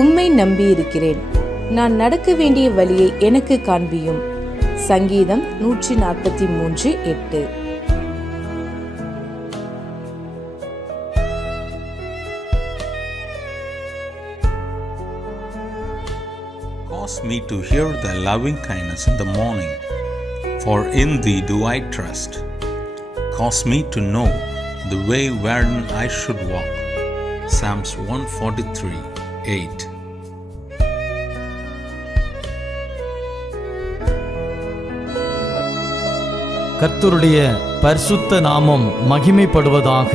உம்மை நம்பியிருக்கிறேன். நான் நடக்க வேண்டிய வழியை எனக்கு காண்பியும். சங்கீதம் 143:8. Cause me to hear thy loving kindness in the morning, for in thee do I trust. Cause me to know the way wherein I should walk. Psalms 143:8. கர்த்தருடைய பரிசுத்த நாமம் மகிமைப்படுவதாக.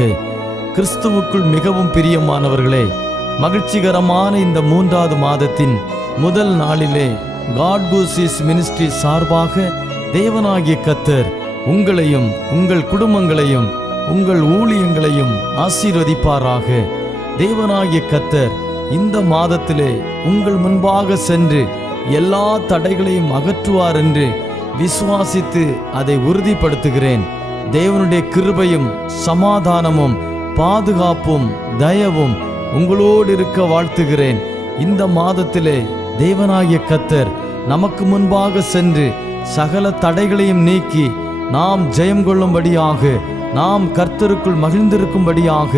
கிறிஸ்துவுக்குள் மிகவும் பிரியமானவர்களே, மகிழ்ச்சிகரமான இந்த 3வது மாதத்தின் முதல் நாளிலே காட் கூசிஸ் மினிஸ்ட்ரி சார்பாக தேவனாகிய கர்த்தர் உங்களையும் உங்கள் குடும்பங்களையும் உங்கள் ஊழியங்களையும் ஆசீர்வதிப்பாராக. தேவனாகிய கர்த்தர் இந்த மாதத்திலே உங்கள் முன்பாக சென்று எல்லா தடைகளையும் அகற்றுவார் என்று விசுவாசித்து அதை உறுதிப்படுத்துகிறேன். தேவனுடைய கிருபையும் சமாதானமும் பாதுகாப்பும் தயவும் உங்களோடு இருக்க வாழ்த்துகிறேன். இந்த மாதத்திலே தேவனாகிய கர்த்தர் நமக்கு முன்பாக சென்று சகல தடைகளையும் நீக்கி நாம் ஜெயம் கொள்ளும்படியாக, நாம் கர்த்தருக்குள் மகிழ்ந்திருக்கும்படியாக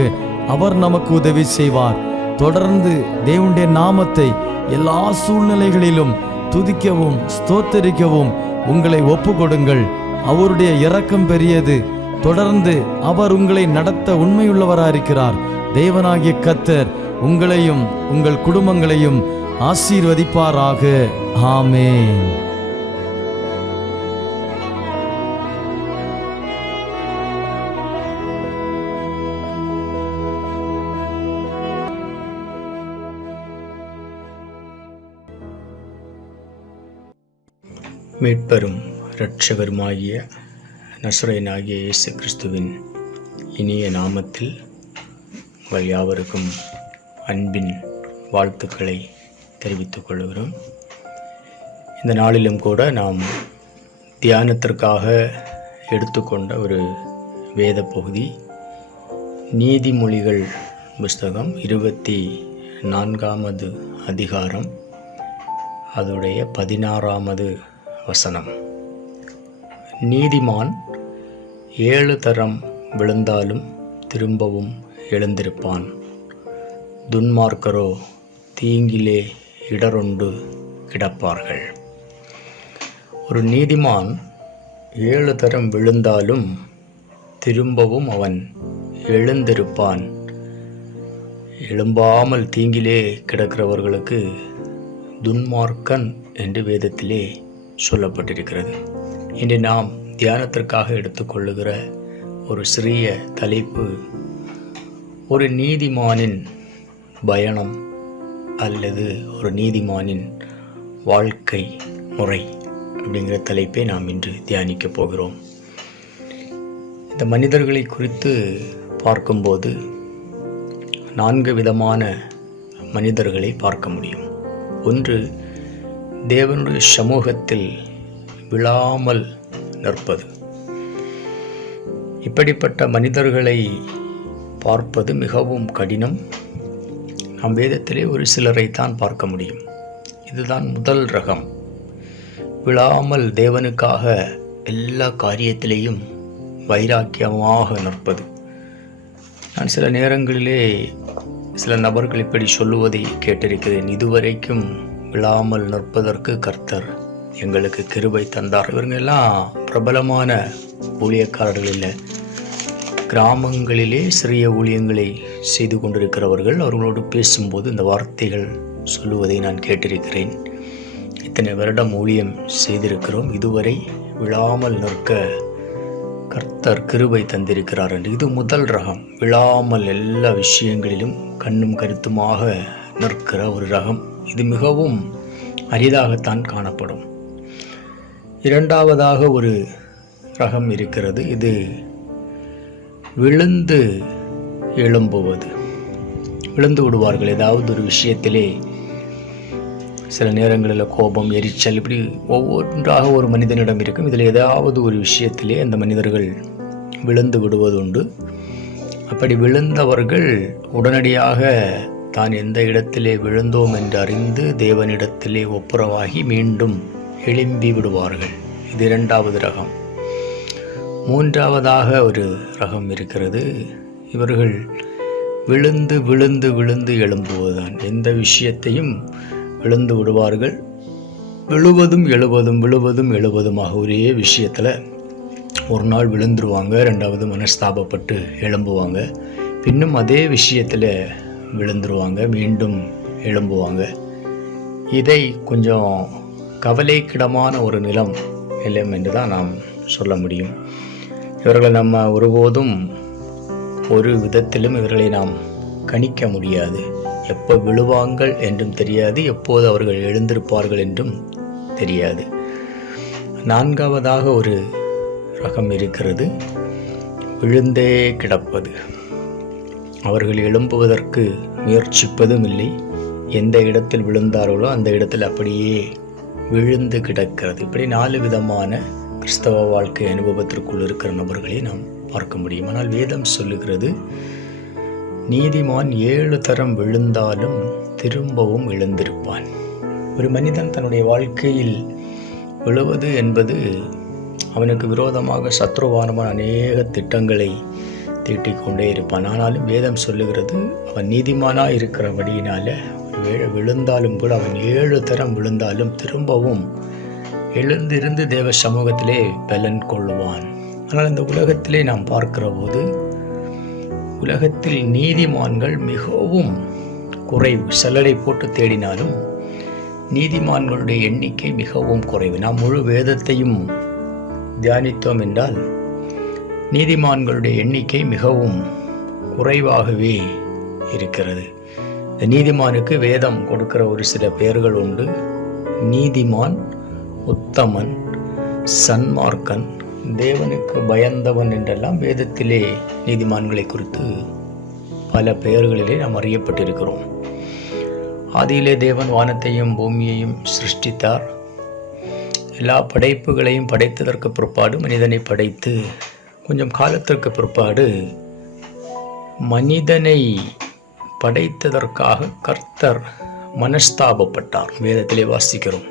அவர் நமக்கு உதவி செய்வார். தொடர்ந்து தேவனுடைய நாமத்தை எல்லா சூழ்நிலைகளிலும் துதிக்கவும் ஸ்தோத்தரிக்கவும் உங்களை ஒப்பு கொடுங்கள். அவருடைய இரக்கம் பெரியது. தொடர்ந்து அவர் உங்களை நடத்த உண்மையுள்ளவராயிருக்கிறார். தேவனாகிய கர்த்தர் உங்களையும் உங்கள் குடும்பங்களையும் ஆசீர்வதிப்பாராக. ஆமென். மீட்பரும் இரட்சகருமாகிய நசரேயனாகிய இயேசு கிறிஸ்துவின் இனிய நாமத்தில் உங்கள் யாவருக்கும் அன்பின் வாழ்த்துக்களை தெரிவித்துக் கொள்கிறோம். இந்த நாளிலும் கூட நாம் தியானத்திற்காக எடுத்துக்கொண்ட ஒரு வேத பகுதி நீதிமொழிகள் புஸ்தகம் 24வது அதிகாரம், அதோடைய 16வது வசனம். நீதிமான் 7 தரம் விழுந்தாலும் திரும்பவும் எழுந்திருப்பான், துன்மார்க்கரோ தீங்கிலே இடருண்டு கிடப்பார்கள். ஒரு நீதிமான் 7 தரம் விழுந்தாலும் திரும்பவும் அவன் எழுந்திருப்பான். எழும்பாமல் தீங்கிலே கிடக்கிறவர்களுக்கு துன்மார்க்கன் என்று வேதத்திலே சொல்லப்பட்டிருக்கிறது. இன்று நாம் தியானத்திற்காக எடுத்துக்கொள்ளுகிற ஒரு சிறிய தலைப்பு, ஒரு நீதிமானின் பயணம் அல்லது ஒரு நீதிமானின் வாழ்க்கை முறை அப்படிங்கிற தலைப்பை நாம் இன்று தியானிக்க போகிறோம். இந்த மனிதர்களை குறித்து பார்க்கும்போது 4 விதமான மனிதர்களை பார்க்க முடியும். ஒன்று, தேவனுடைய சமூகத்தில் விழாமல் நிற்பது. இப்படிப்பட்ட மனிதர்களை பார்ப்பது மிகவும் கடினம். நாம் வேதத்திலே ஒரு சிலரை தான் பார்க்க முடியும். இதுதான் முதல் ரகம். விழாமல் தேவனுக்காக எல்லா காரியத்திலேயும் வைராக்கியமாக நிற்பது. நான் சில நேரங்களிலே சில நபர்கள் இப்படி சொல்லுவதை கேட்டிருக்கிறேன். இதுவரைக்கும் விழாமல் நிற்பதற்கு கர்த்தர் எங்களுக்கு கிருபை தந்தார். இவங்கெல்லாம் பிரபலமான ஊழியக்காரர்கள் இல்லை, கிராமங்களிலே சிறிய ஊழியங்களை செய்து கொண்டிருக்கிறவர்கள். அவர்களோடு பேசும்போது இந்த வார்த்தைகள் சொல்லுவதை நான் கேட்டிருக்கிறேன். இத்தனை வருடம் ஊழியம் செய்திருக்கிறோம், இதுவரை விழாமல் நிற்க கர்த்தர் கிருபை தந்திருக்கிறார் என்று. இது முதல் ரகம். விழாமல் எல்லா விஷயங்களிலும் கண்ணும் கருத்துமாக நிற்கிற ஒரு ரகம். இது மிகவும் அரிதாகத்தான் காணப்படும். இரண்டாவதாக ஒரு ரகம் இருக்கிறது. இது விழுந்து எழும்புவது. விழுந்து விடுவார்கள். ஏதாவது ஒரு விஷயத்திலே சில நேரங்களில் கோபம், எரிச்சல், இப்படி ஒவ்வொன்றாக ஒரு மனிதனிடம் இருக்கும். இதில் ஏதாவது ஒரு விஷயத்திலே அந்த மனிதர்கள் விழுந்து விடுவதுண்டு. அப்படி விழுந்தவர்கள் உடனடியாக தான் எந்த இடத்திலே விழுந்தோம் என்று அறிந்து தேவனிடத்திலே ஒப்புரவாகி மீண்டும் எழும்பி விடுவார்கள். இது இரண்டாவது ரகம். மூன்றாவதாக ஒரு ரகம் இருக்கிறது. இவர்கள் விழுந்து விழுந்து விழுந்து எழும்புவதுதான். எந்த விஷயத்தையும் விழுந்து விடுவார்கள். விழுவதும் எழுவதும் விழுவதும் எழுவதுமாக ஒரே விஷயத்தில் ஒரு நாள் விழுந்துருவாங்க, ரெண்டாவது மனஸ்தாபப்பட்டு எழும்புவாங்க, பின்னும் அதே விஷயத்தில் விழுந்துருவாங்க, மீண்டும் எழும்புவாங்க. இதை கொஞ்சம் கவலைக்கிடமான ஒரு நிலம் என்று தான் நாம் சொல்ல முடியும். இவர்களை நம்ம ஒருபோதும் ஒரு விதத்திலும் இவர்களை நாம் கணிக்க முடியாது. எப்போ விழுவாங்கள் என்றும் தெரியாது, எப்போது அவர்கள் எழுந்திருப்பார்கள் என்றும் தெரியாது. நான்காவதாக ஒரு ரகம் இருக்கிறது, விழுந்தே கிடப்பது. அவர்கள் எழும்புவதற்கு முயற்சிப்பதும் இல்லை. எந்த இடத்தில் விழுந்தார்களோ அந்த இடத்தில் அப்படியே விழுந்து கிடக்கிறது. இப்படி 4 விதமான கிறிஸ்தவ வாழ்க்கை அனுபவத்திற்குள் இருக்கிற நபர்களை நாம் பார்க்க முடியும். ஆனால் வேதம் சொல்லுகிறது, நீதிமான் 7 தரம் விழுந்தாலும் திரும்பவும் எழுந்திருப்பான். ஒரு மனிதன் தன்னுடைய வாழ்க்கையில் விழுவது என்பது அவனுக்கு விரோதமாக சத்ருவானமான அநேக திட்டங்களை தீட்டிக்கொண்டே இருப்பான். ஆனாலும் வேதம் சொல்லுகிறது, அவன் நீதிமானாக இருக்கிறபடியினால விழுந்தாலும் கூட அவன் 7 தரம் விழுந்தாலும் திரும்பவும் எழுந்திருந்து தேவ சமூகத்திலே பலன் கொள்ளுவான். ஆனால் இந்த உலகத்திலே நாம் பார்க்கிற போது உலகத்தில் நீதிமான்கள் மிகவும் குறைவு. சல்லடை போட்டு தேடினாலும் நீதிமான்களுடைய எண்ணிக்கை மிகவும் குறைவு. நாம் முழு வேதத்தையும் தியானித்தோம் என்றால் நீதிமான்களுடைய எண்ணிக்கை மிகவும் குறைவாகவே இருக்கிறது. இந்த நீதிமானுக்கு வேதம் கொடுக்கிற ஒரு சில பெயர்கள் உண்டு. நீதிமான், உத்தமன், சன்மார்க்கன், தேவனுக்கு பயந்தவன் என்றெல்லாம் வேதத்திலே நீதிமான்களை குறித்து பல பெயர்களிலே நாம் அறியப்பட்டிருக்கிறோம். ஆதியிலே தேவன் வானத்தையும் பூமியையும் சிருஷ்டித்தார். எல்லா படைப்புகளையும் படைத்ததற்கு பிற்பாடு மனிதனை படைத்து கொஞ்சம் காலத்திற்கு பிற்பாடு மனிதனை படைத்ததற்காக கர்த்தர் மனஸ்தாபப்பட்டார். வேதத்திலே வாசிக்கிறோம்.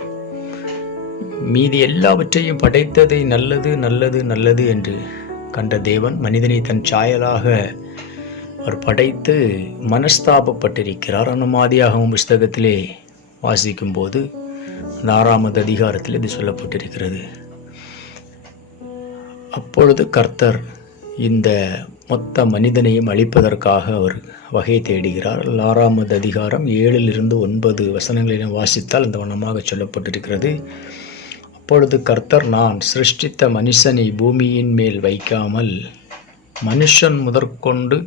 மீதி எல்லாவற்றையும் படைத்ததை நல்லது நல்லது நல்லது என்று கண்ட தேவன் மனிதனை தன் சாயலாக அவர் படைத்து மனஸ்தாபப்பட்டிருக்கிறார். ஆதியாகமம் புஸ்தகத்திலே வாசிக்கும் போது 6வது அதிகாரத்தில் இது சொல்லப்பட்டிருக்கிறது. அப்பொழுது கர்த்தர் இந்த மொத்த மனிதனையும் அழிப்பதற்காக அவர் வகை தேடுகிறார். 6வது அதிகாரம் 7லிருந்து 9 வசனங்களை வாசித்தால் அந்த வண்ணமாக சொல்லப்பட்டிருக்கிறது. அப்பொழுது கர்த்தர், நான் சிருஷ்டித்த மனுஷனை பூமியின் மேல் வைக்காமல் மனுஷன் முதற்கொண்டு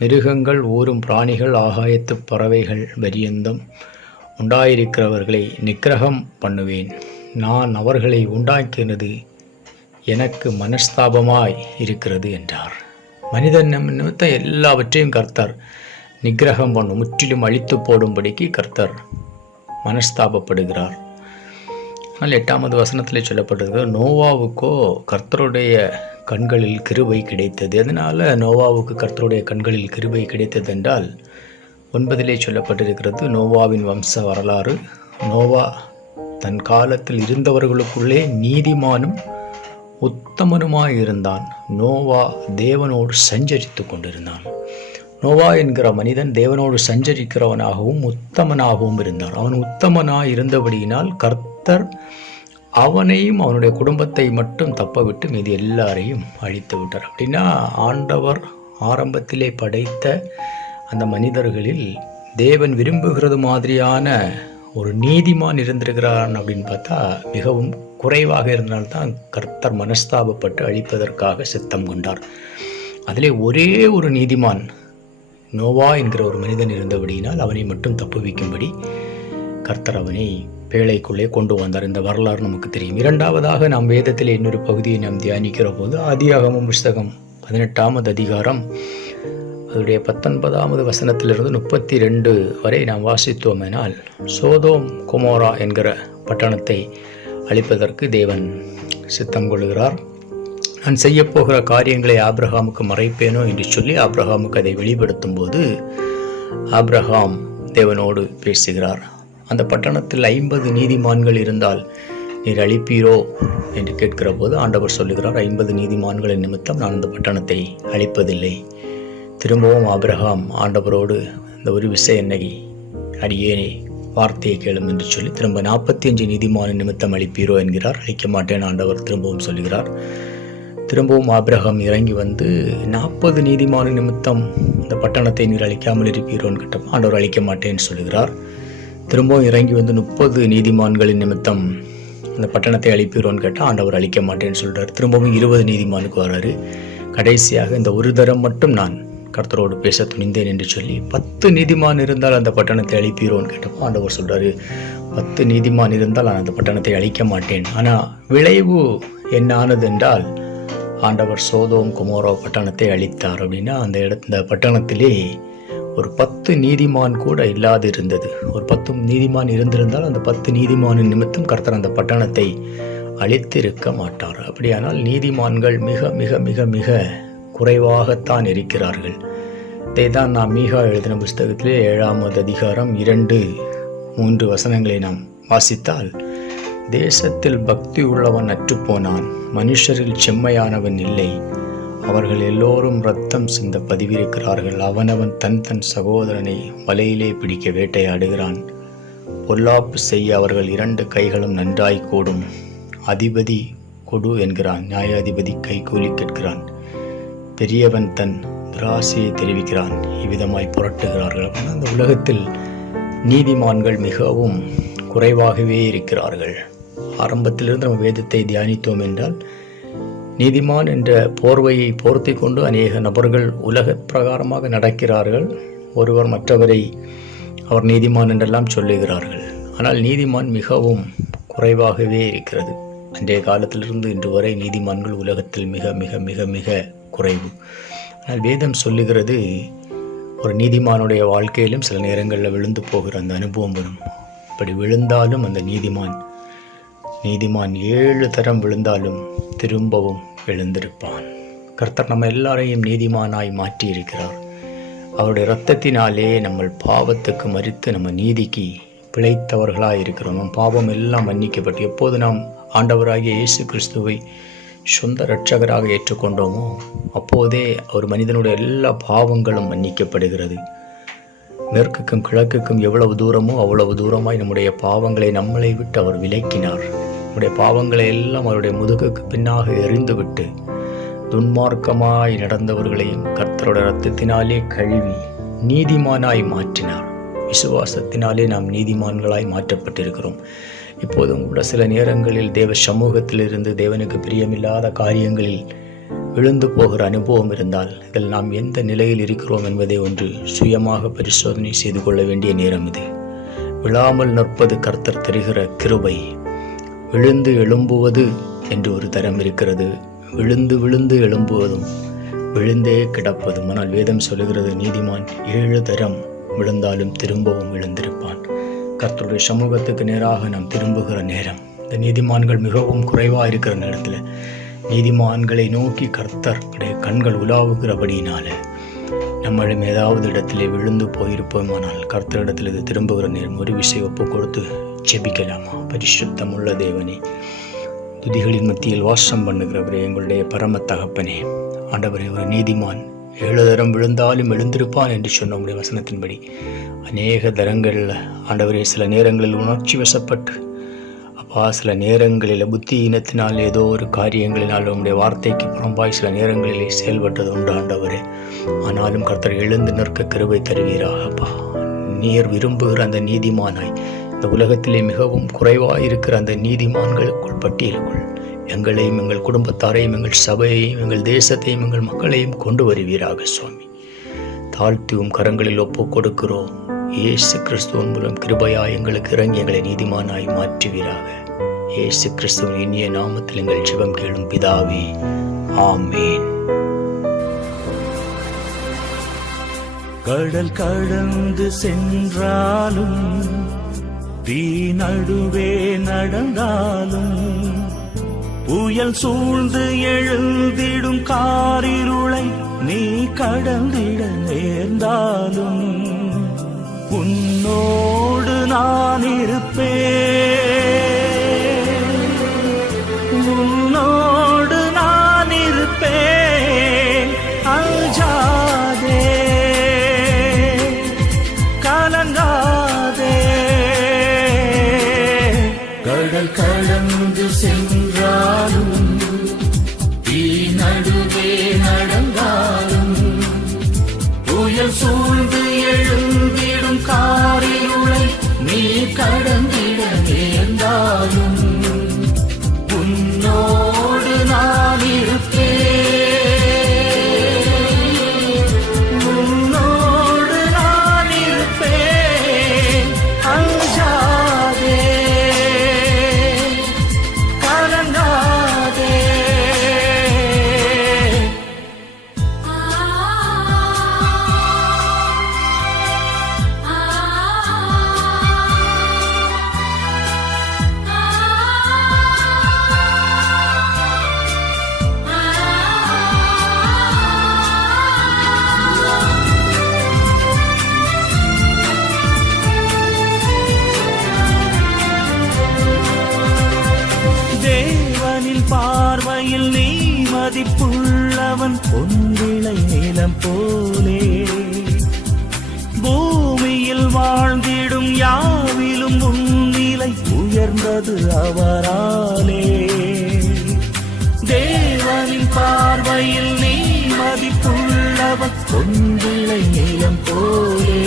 மிருகங்கள், ஊரும் பிராணிகள், ஆகாயத்து பறவைகள் பரியந்தம் உண்டாயிருக்கிறவர்களை நிக்கிரகம் பண்ணுவேன். நான் அவர்களை உண்டாக்கினது எனக்கு மனஸ்தாபமாய் இருக்கிறது என்றார். மனிதன் நிமித்தம் எல்லாவற்றையும் கர்த்தர் நிக்கிரகம் பண்ணும், முற்றிலும் அழித்து போடும்படிக்கு கர்த்தர் மனஸ்தாபப்படுகிறார். ஆனால் 8வது வசனத்தில் சொல்லப்பட்டிருக்கிறது, நோவாவுக்கோ கர்த்தருடைய கண்களில் கிருபை கிடைத்தது. அதனால் நோவாவுக்கு கர்த்தருடைய கண்களில் கிருபை கிடைத்தது என்றால் 9லே சொல்லப்பட்டிருக்கிறது, நோவாவின் வம்ச வரலாறு. நோவா தன் காலத்தில் இருந்தவர்களுக்குள்ளே நீதிமானும் உத்தமனுமாய் இருந்தான். நோவா தேவனோடு சஞ்சரித்து கொண்டிருந்தான். நோவா என்கிற மனிதன் தேவனோடு சஞ்சரிக்கிறவனாகவும் உத்தமனாகவும் இருந்தான். அவன் உத்தமனாய் இருந்தபடியினால் கர்த்தர் அவனையும் அவனுடைய குடும்பத்தை மட்டும் தப்பவிட்டு மீதி எல்லாரையும் அழித்து விட்டார். அப்படின்னா ஆண்டவர் ஆரம்பத்திலே படைத்த அந்த மனிதர்களில் தேவன் விரும்புகிறது மாதிரியான ஒரு நீதிமான் இருந்திருக்கிறான் அப்படின்னு பார்த்தா மிகவும் குறைவாக இருந்தால்தான் கர்த்தர் மனஸ்தாபப்பட்டு அழிப்பதற்காக சித்தம் கொண்டார். அதிலே ஒரே ஒரு நீதிமான் நோவா என்கிற ஒரு மனிதன் இருந்தபடியினால் அவனை மட்டும் தப்புவிக்கும்படி கர்த்தர் அவனை பேழைக்குள்ளே கொண்டு வந்தார். இந்த வரலாறு நமக்கு தெரியும். 2வதாக நாம் வேதத்தில் இன்னொரு பகுதியை நாம் தியானிக்கிற போது ஆதியாகமம் புஸ்தகம் 18வது அதிகாரம் அதனுடைய 19வது வசனத்திலிருந்து 32 வரை நாம் வாசித்தோமெனால், சோதோம் கொமோரா என்கிற பட்டணத்தை அழிப்பதற்கு தேவன் சித்தம் கொள்கிறார். நான் செய்யப்போகிற காரியங்களை ஆபிரகாமுக்கு மறைப்பேனோ என்று சொல்லி ஆபிரகாமுக்கு அதை வெளிப்படுத்தும் போது ஆபிரகாம் தேவனோடு பேசுகிறார். அந்த பட்டணத்தில் 50 நீதிமான்கள் இருந்தால் நீர் அழிப்பீரோ என்று கேட்கிற போது ஆண்டவர் சொல்லுகிறார், 50 நீதிமான்களின் நிமித்தம் நான் அந்த பட்டணத்தை அழிப்பதில்லை. திரும்பவும் ஆபிரகாம் ஆண்டவரோடு இந்த ஒரு விஷயம் என்னகி அடியேனே வார்த்தையை கேளும் என்று சொல்லி திரும்ப 45 நீதிமான நிமித்தம் அழிப்பீரோ என்கிறார். அழிக்க மாட்டேன் ஆண்டவர் திரும்பவும் சொல்லுகிறார். திரும்பவும் ஆபிரகாம் இறங்கி வந்து 40 நீதிமான நிமித்தம் இந்த பட்டணத்தை நீர் அழிக்காமல் இருப்பீரோன்னு கேட்டப்போ ஆண்டவர் அழிக்க மாட்டேன்னு சொல்லுகிறார். திரும்பவும் இறங்கி வந்து 30 நீதிமான்களின் நிமித்தம் அந்த பட்டணத்தை அழிப்பீரோன்னு கேட்டால் ஆண்டவர் அழிக்க மாட்டேன்னு சொல்கிறார். திரும்பவும் 20 நீதிமானுக்கு வர்றாரு. கடைசியாக இந்த ஒரு தரம் மட்டும் நான் கர்த்தரோடு பேச துணிந்தேன் என்று சொல்லி 10 நீதிமான் இருந்தால் அந்த பட்டணத்தை அழிப்பீரோன்னு கேட்டப்போ ஆண்டவர் சொல்கிறாரு, 10 நீதிமான் இருந்தால் நான் அந்த பட்டணத்தை அழிக்க மாட்டேன். ஆனால் விளைவு என்ன ஆனது என்றால் ஆண்டவர் சோதோம் குமோரா பட்டணத்தை அழித்தார். அப்படின்னா அந்த பட்டணத்திலே ஒரு 10 நீதிமான் கூட இல்லாது இருந்தது. ஒரு 10 நீதிமான் இருந்திருந்தால் அந்த 10 நீதிமானின் நிமித்தம் கர்த்தர் அந்த பட்டணத்தை அழித்திருக்க மாட்டார். அப்படியானால் நீதிமான்கள் மிக மிக மிக மிக குறைவாகத்தான் இருக்கிறார்கள். இதை தான் நாம் மீகா எழுதின புஸ்தகத்திலே 7ஆம் அதிகாரம் 2-3 வசனங்களை நாம் வாசித்தால், தேசத்தில் பக்தி உள்ளவன் அற்றுப்போனான், மனுஷரில் செம்மையானவன் இல்லை, அவர்கள் எல்லோரும் இரத்தம் சிந்த பதிவிருக்கிறார்கள், அவனவன் தன் தன் சகோதரனை வலையிலே பிடிக்க வேட்டையாடுகிறான், பொல்லாப்பு செய்ய அவர்கள் 2 கைகளும் நன்றாய் கூடும், அதிபதி கொடு என்கிறான், நியாயாதிபதி கைகூலி கேட்கிறான், பெரியவன் தன் துராசையை தெரிவிக்கிறான், இவ்விதமாய் புரட்டுகிறார்கள். அப்படின்னா அந்த உலகத்தில் நீதிமான்கள் மிகவும் குறைவாகவே இருக்கிறார்கள். ஆரம்பத்திலிருந்து நம்ம வேதத்தை தியானித்தோம் என்றால், நீதிமான் என்ற போர்வையை போர்த்தி கொண்டு அநேக நபர்கள் உலக பிரகாரமாக நடக்கிறார்கள். ஒருவர் மற்றவரை அவர் நீதிமான் என்றெல்லாம் சொல்லுகிறார்கள். ஆனால் நீதிமான் மிகவும் குறைவாகவே இருக்கிறது. அன்றைய காலத்திலிருந்து இன்று வரை நீதிமான்கள் உலகத்தில் மிக மிக மிக மிக குறைவு. ஆனால் வேதம் சொல்லுகிறது, ஒரு நீதிமானுடைய வாழ்க்கையிலும் சில நேரங்களில் விழுந்து போகிற அந்த அனுபவம் வரும். அப்படி விழுந்தாலும் அந்த நீதிமான் 7 தரம் விழுந்தாலும் திரும்பவும் எழுந்திருப்பான். கர்த்தர் நம்ம எல்லாரையும் நீதிமானாய் மாற்றி இருக்கிறார். அவருடைய இரத்தத்தினாலே நம்ம பாவத்துக்கு மரித்து நம்ம நீதிக்கு பிழைத்தவர்களாக இருக்கிறோம். நம் பாவம் எல்லாம் மன்னிக்கப்பட்டு எப்போது நாம் ஆண்டவராகிய இயேசு கிறிஸ்துவை சொந்த இரட்சகராக ஏற்றுக்கொண்டோமோ அப்போதே ஒரு மனிதனுடைய எல்லா பாவங்களும் மன்னிக்கப்படுகிறது. மேற்குக்கும் கிழக்குக்கும் எவ்வளவு தூரமோ அவ்வளவு தூரமாய் நம்முடைய பாவங்களை நம்மளை விட்டு அவர் விலக்கினார். நம்முடைய பாவங்களை எல்லாம் அவருடைய முதுகுக்கு பின்னாக எறிந்துவிட்டு துன்மார்க்கமாய் நடந்தவர்களையும் கர்த்தரோட இரத்தத்தினாலே கழுவி நீதிமானாய் மாற்றினார். விசுவாசத்தினாலே நாம் நீதிமான்களாய் மாற்றப்பட்டிருக்கிறோம். இப்போதும் கூட சில நேரங்களில் தேவ சமூகத்திலிருந்து தேவனுக்கு பிரியமில்லாத காரியங்களில் விழுந்து போகிற அனுபவம் இருந்தால், இதில் நாம் எந்த நிலையில் இருக்கிறோம் என்பதை ஒன்று சுயமாக பரிசோதனை செய்து கொள்ள வேண்டிய நேரம் இது. விழாமல் நிற்பது கர்த்தர் தருகிற கிருபை. விழுந்து எழும்புவது என்று ஒரு தரம் இருக்கிறது, விழுந்து விழுந்து எழும்புவதும் விழுந்தே கிடப்பதும். ஆனால் வேதம் சொல்லுகிறது, நீதிமான் 7 தரம் விழுந்தாலும் திரும்பவும் எழுந்திருப்பான். கர்த்தருடைய சமூகத்துக்கு நேராக நாம் திரும்புகிற நேரம், இந்த நீதிமான்கள் மிகவும் குறைவாக இருக்கிற நேரத்தில் நீதிமான்களை நோக்கி கர்த்தருடைய கண்கள் உலாவுகிறபடியினால நம்மளும் ஏதாவது இடத்திலே விழுந்து போயிருப்போமானால் கர்த்தரிடத்தில் இது திரும்புகிற நேரம் ஒரு விஷயம் ஒப்பு கொடுத்து ஜெபிக்கலாமா? பரிசுத்தம் உள்ள தேவனே, துதிகளின் மத்தியில் வாசம் பண்ணுகிறவரே, எங்களுடைய பரம தகப்பனே, ஆண்டவரே, ஒரு நீதிமான் 7 தரம் விழுந்தாலும் எழுந்திருப்பான் என்று சொன்ன உடைய வசனத்தின்படி அநேக தரங்களில் ஆண்டவரே சில நேரங்களில் உணர்ச்சி வசப்பட்டு அப்பா, சில நேரங்களில் புத்தியினத்தினால் ஏதோ ஒரு காரியங்களினால் உங்களுடைய வார்த்தைக்கு புறம்பாய் சில நேரங்களிலே செயல்பட்டது உண்டு ஆண்டவரே. ஆனாலும் கர்த்தர் எழுந்து நிற்க கிருபை தருவீராக அப்பா. நீர் விரும்புகிற அந்த நீதிமானாய் இந்த உலகத்திலே மிகவும் குறைவாக இருக்கிற அந்த நீதிமான்களுக்குள் பட்டியலுக்குள் எங்களையும் எங்கள் குடும்பத்தாரையும் எங்கள் சபையையும் எங்கள் தேசத்தையும் எங்கள் மக்களையும் கொண்டு வருவீராக சுவாமி. தாழ்த்தியும் கரங்களில் ஒப்பு கொடுக்கிறோம். இயேசு கிறிஸ்துவின் மூலம் கிருபையாய் எங்களுக்கு இறங்கி எங்களை நீதிமானாய் மாற்றுவீராக. இயேசு கிறிஸ்துவின் இனிய நாமத்தில் எங்கள் ஜெபம் கேளும் பிதாவே, ஆமேன். கடல் கடந்து சென்றாலும் தீ நடுவே நடந்தாலும் புயல் சூழ்ந்து எழுந்திடும் காரிருளை நீ கடந்திட நேர்ந்தாலும் உன்னோடு நான் இருப்பேன், உன்னோடு நான் இருப்பேன். அஞ்சாதே, கலங்காதே. கடல் கடந்து சென்றாலும் தீ நடுவே நடந்தாலும் புயல் சூழ்ந்து எழுந்திடும் காரிருளை நீ கடந்திட நேர்ந்தாலும் உன்னோடு நான் இருப்பேன், உன்னோடு நான் இருப்பேன். அஞ்சாதே, கலங்காதே. தேவனின் பார்வையில் நீ மதிப்புள்ளவன், பொன்விளை நிலம் போலே. பூமியில் வாழ்ந்திடும் யாவிலும் உன்னிலை உயர்ந்தது அவராலே. தேவனின் பார்வையில் நீ மதிப்புள்ளவன், பொன்விளை நிலம் போலே.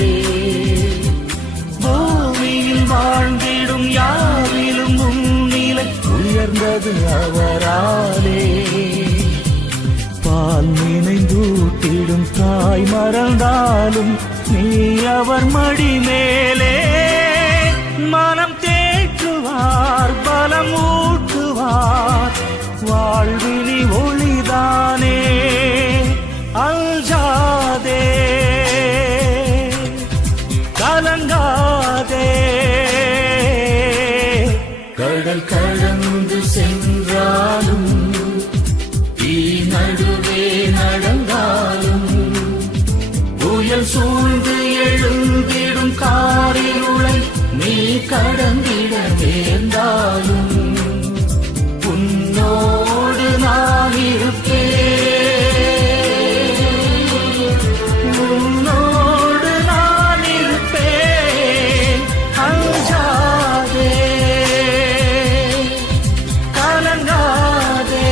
பூமியில் வாழ்ந்திடும் யாவிலும் உன்னிலை உயர்ந்தது அவராலே. பால் நினைந்தூட்டிடும் தாய் மறந்தாலும் நீ அவர் மடி மேலே. மனம் தேற்றுவார், பலம் ஊட்டுவார், வாழ்வினி ஒளிதானே. அஞ்சாதே, கலங்காதே. கடல் கடந்து சென்றாலும் தீ நடுவே நடந்தாலும் புயல் சூழ்ந்து எழுந்திடும் காரிருளை நீ கடந்திட நேர்ந்தாலும் உன்னோடு நான் இருப்பேன், உன்னோடு நான் இருப்பேன். அஞ்சாதே, கலங்காதே.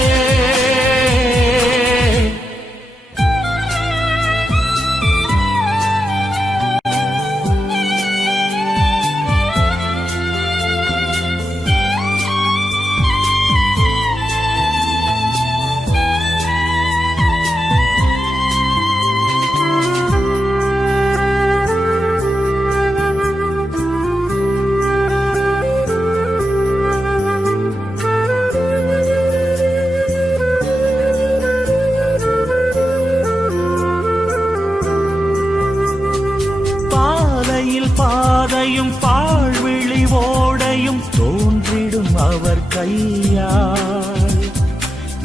பாதையும் பாழ்விழி ஓடையும் தோன்றிடும் அவர் கையால்.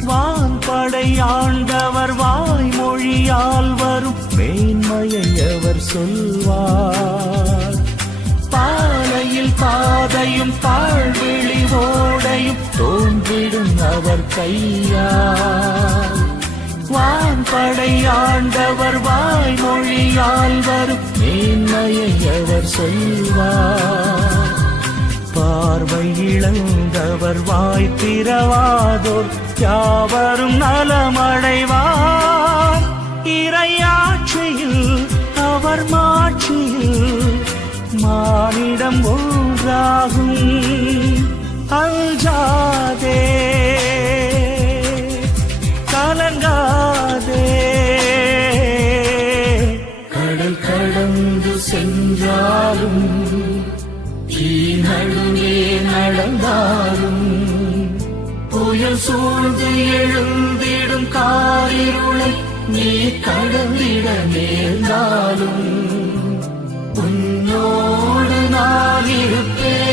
வான்படை ஆண்டவர் வாய்மொழியால் வரும் மேன்மையை அவர் சொல்வார். பாலையில் பாதையும் பாழ்விழி ஓடையும் தோன்றிடும் அவர் கையால். வான்படை ஆண்டவர் வாய்மொழியால் வரும் மேன்மையை அவர் சொல்வார். பார்வை இழந்தவர் வாய் திறவாதோர் யாவரும் நலமடைவார். இறையாட்சியில் அவர் மாட்சியில் மானிடம் ஒன்றாகும். அஞ்சாதே, கலங்காதே. கடல் கடந்து சென்றாலும் தீ நடுவே நடந்தாலும் புயல் சூழ்ந்து எழுந்திடும் காரிருளை நீ கடந்திட நேர்ந்தாலும் உன்னோடு நான் இருப்பேன்,